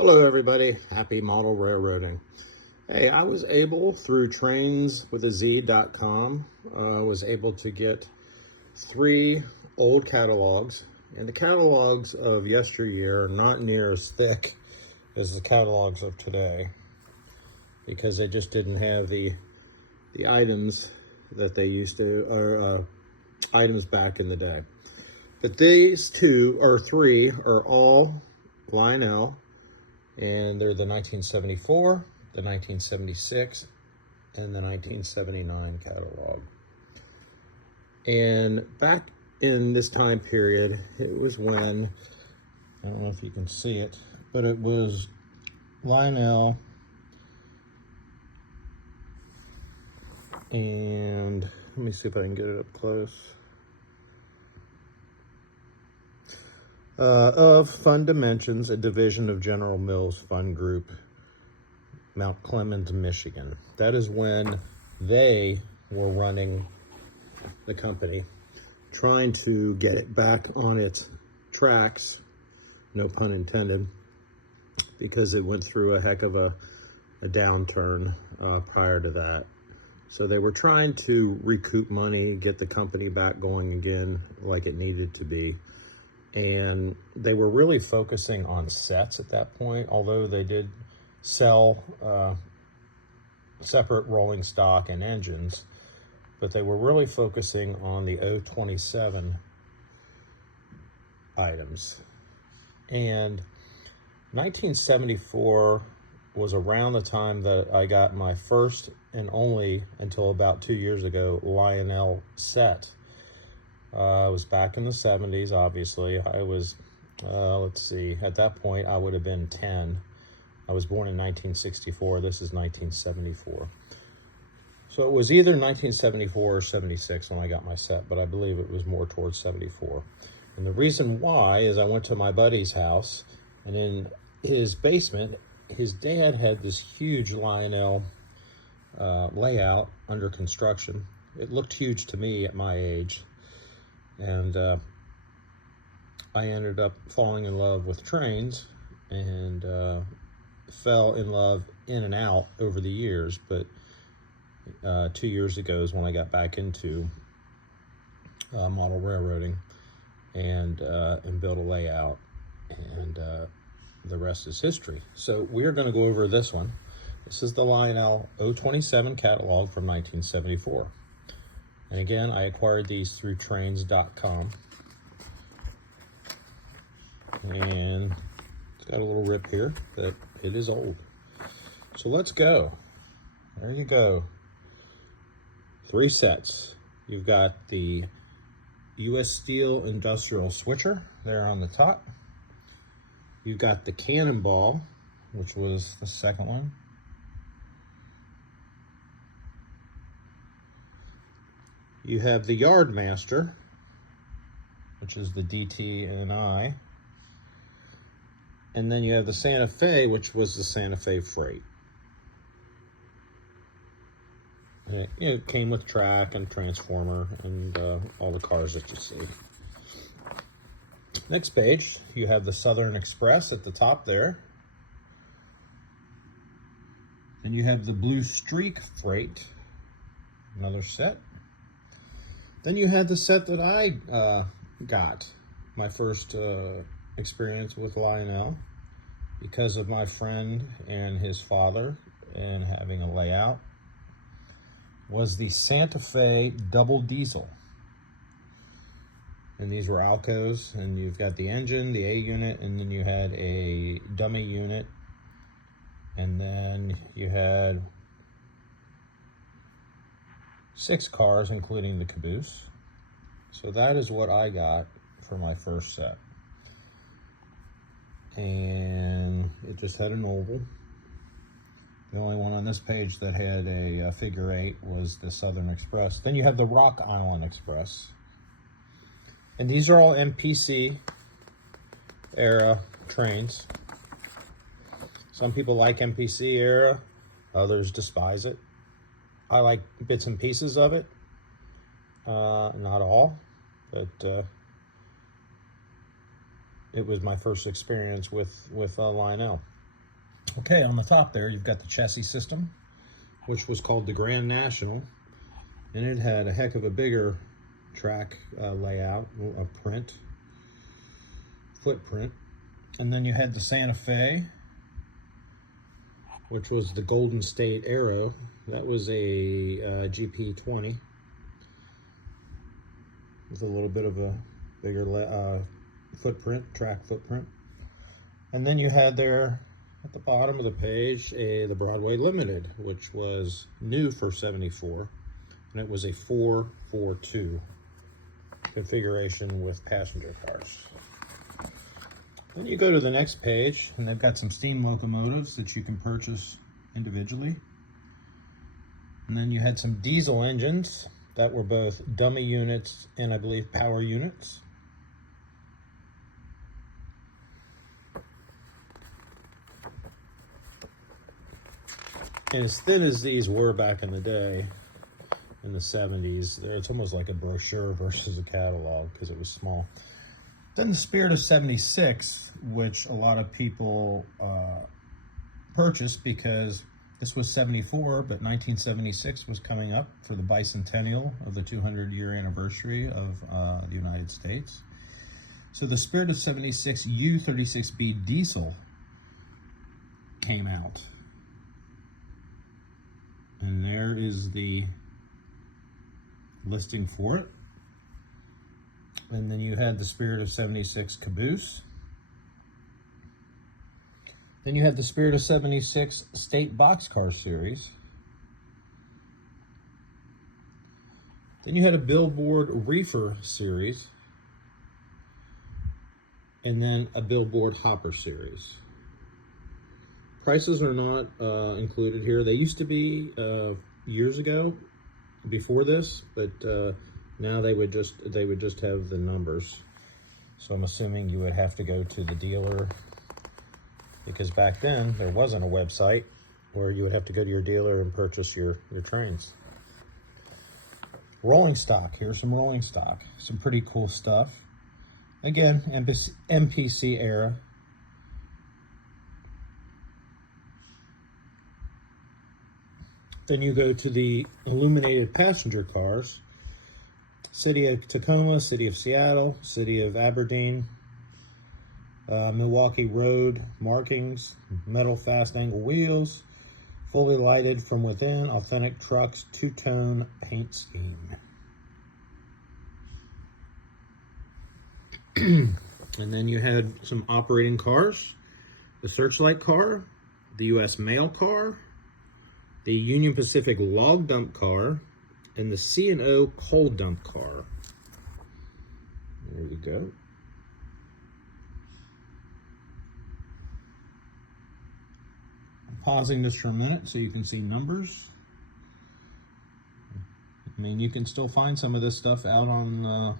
Hello everybody, happy model railroading. Hey, I was able through trainswithaz.com, was able to get 3 old catalogs, and the catalogs of yesteryear are not near as thick as the catalogs of today because they just didn't have the items that they used to, or items back in the day. But these 2 or 3 are all Lionel, and they're the 1974, the 1976, and the 1979 catalog. And back in this time period, it was when, I don't know if you can see it, but it was Lionel and let me see if I can get it up close. Of Fund Dimensions, a division of General Mills Fund Group, Mount Clemens, Michigan. That is when they were running the company, trying to get it back on its tracks, no pun intended, because it went through a heck of a downturn prior to that. So they were trying to recoup money, get the company back going again like it needed to be. And they were really focusing on sets at that point, although they did sell separate rolling stock and engines, but they were really focusing on the 027 items. And 1974 was around the time that I got my first and only, until about 2 years ago, Lionel set. I was back in the 70s, obviously. I was, let's see, at that point I would have been 10. I was born in 1964. This is 1974. So it was either 1974 or 76 when I got my set, but I believe it was more towards 74. And the reason why is I went to my buddy's house, and in his basement, his dad had this huge Lionel layout under construction. It looked huge to me at my age. And I ended up falling in love with trains, and fell in love in and out over the years. But 2 years ago is when I got back into model railroading and built a layout, and the rest is history. So we're going to go over this one. This is the Lionel 027 catalog from 1974. And again, I acquired these through trains.com. And it's got a little rip here that it is old. So let's go. There you go. 3 sets. You've got the U.S. Steel Industrial Switcher there on the top. You've got the Cannonball, which was the second one. You have the Yardmaster, which is the DT and I. And then you have the Santa Fe, which was the Santa Fe Freight. And it came with track and transformer and all the cars that you see. Next page, you have the Southern Express at the top there. Then you have the Blue Streak Freight, another set. Then you had the set that I got, my first experience with Lionel, because of my friend and his father and having a layout, was the Santa Fe Double Diesel. And these were Alcos, and you've got the engine, the A unit, and then you had a dummy unit, and then you had 6 cars, including the caboose. So that is what I got for my first set. And it just had an oval. The only one on this page that had a figure 8 was the Southern Express. Then you have the Rock Island Express. And these are all MPC era trains. Some people like MPC era, others despise it. I like bits and pieces of it, not all, but it was my first experience with Lionel. Okay, on the top there, you've got the chassis system, which was called the Grand National, and it had a heck of a bigger track layout, a footprint. And then you had the Santa Fe, which was the Golden State Aero. That was a GP20 with a little bit of a bigger track footprint. And then you had there at the bottom of the page the Broadway Limited, which was new for '74, and it was a 442 configuration with passenger cars. Then you go to the next page, and they've got some steam locomotives that you can purchase individually. And then you had some diesel engines that were both dummy units and I believe power units. And as thin as these were back in the day, in the 70s, it's almost like a brochure versus a catalog because it was small. Then the Spirit of '76, which a lot of people purchased because this was '74, but 1976 was coming up for the bicentennial of the 200-year anniversary of the United States. So the Spirit of '76 U36B diesel came out. And there is the listing for it. And then you had the Spirit of '76 caboose. Then you had the Spirit of '76 State Boxcar Series. Then you had a Billboard Reefer Series. And then a Billboard Hopper Series. Prices are not included here. They used to be years ago, before this, but now they would just have the numbers. So I'm assuming you would have to go to the dealer, because back then there wasn't a website where you would have to go to your dealer and purchase your trains. Rolling stock. Here's some rolling stock. Some pretty cool stuff. Again, MPC era. Then you go to the illuminated passenger cars. City of Tacoma, City of Seattle, City of Aberdeen, Milwaukee Road markings, metal fast angle wheels, fully lighted from within, authentic trucks, two-tone paint scheme. And then you had some operating cars, the Searchlight car, the U.S. Mail car, the Union Pacific log dump car, and the C&O coal dump car. There you go. I'm pausing this for a minute so you can see numbers. I mean, you can still find some of this stuff out on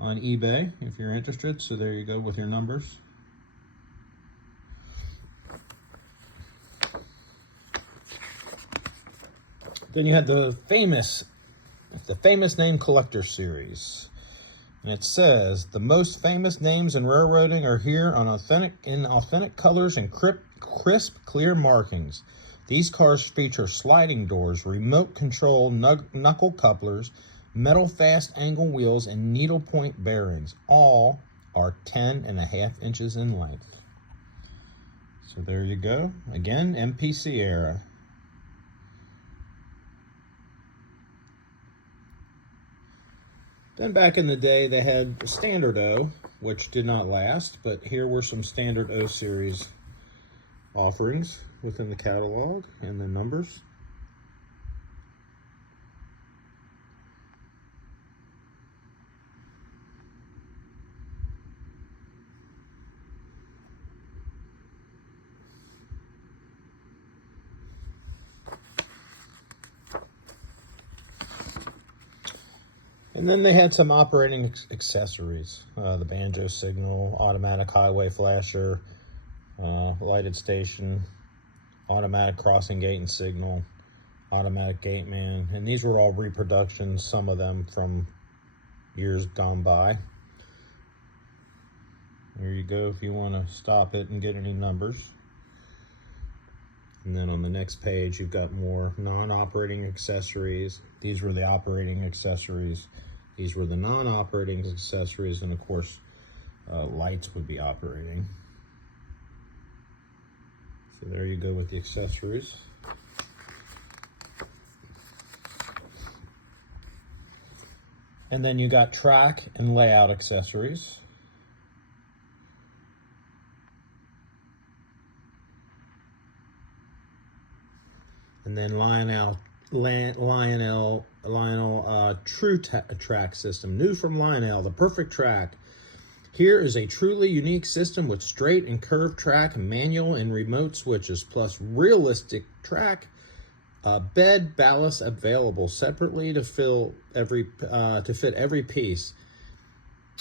eBay if you're interested. So there you go with your numbers. Then you had the famous name collector series, and it says the most famous names in railroading are here on authentic colors and crisp, clear markings. These cars feature sliding doors, remote control knuckle couplers, metal fast angle wheels, and needlepoint bearings. All are 10.5 inches in length. So there you go. Again, MPC era. Then back in the day, they had Standard O, which did not last, but here were some Standard O series offerings within the catalog and the numbers. And then they had some operating accessories, the banjo signal, automatic highway flasher, lighted station, automatic crossing gate and signal, automatic gate man. And these were all reproductions, some of them from years gone by. There you go if you want to stop it and get any numbers. And then on the next page, you've got more non-operating accessories. These were the operating accessories. These were the non-operating accessories. And of course, lights would be operating. So there you go with the accessories. And then you got track and layout accessories. And then Lionel True Track System. New from Lionel, the perfect track. Here is a truly unique system with straight and curved track, manual and remote switches, plus realistic track. Bed ballast available separately to fit every piece.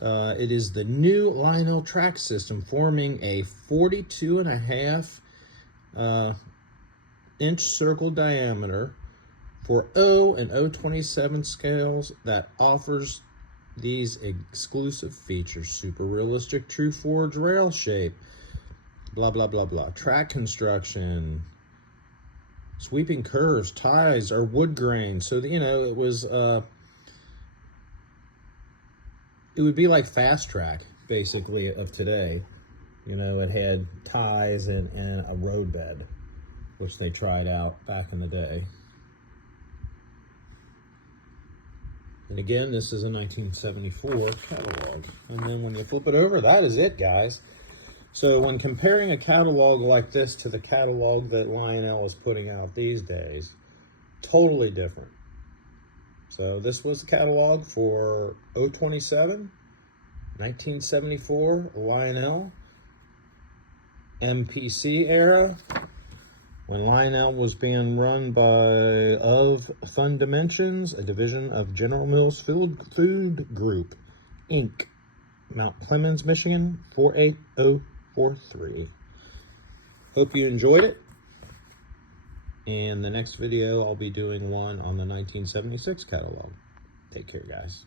It is the new Lionel track system, forming a 42.5 inch circle diameter for O and O27 scales that offers these exclusive features. Super realistic true forge rail shape, blah blah blah blah. Track construction, sweeping curves, ties are wood grain. So you know, it was it would be like Fast Track basically of today. You know, it had ties and a road bed, which they tried out back in the day. And again, this is a 1974 catalog. And then when you flip it over, that is it, guys. So when comparing a catalog like this to the catalog that Lionel is putting out these days, totally different. So this was the catalog for 027, 1974, Lionel, MPC era, when Lionel was being run by Fun Dimensions, a division of General Mills Food Group, Inc., Mount Clemens, Michigan, 48043. Hope you enjoyed it. And the next video, I'll be doing one on the 1976 catalog. Take care, guys.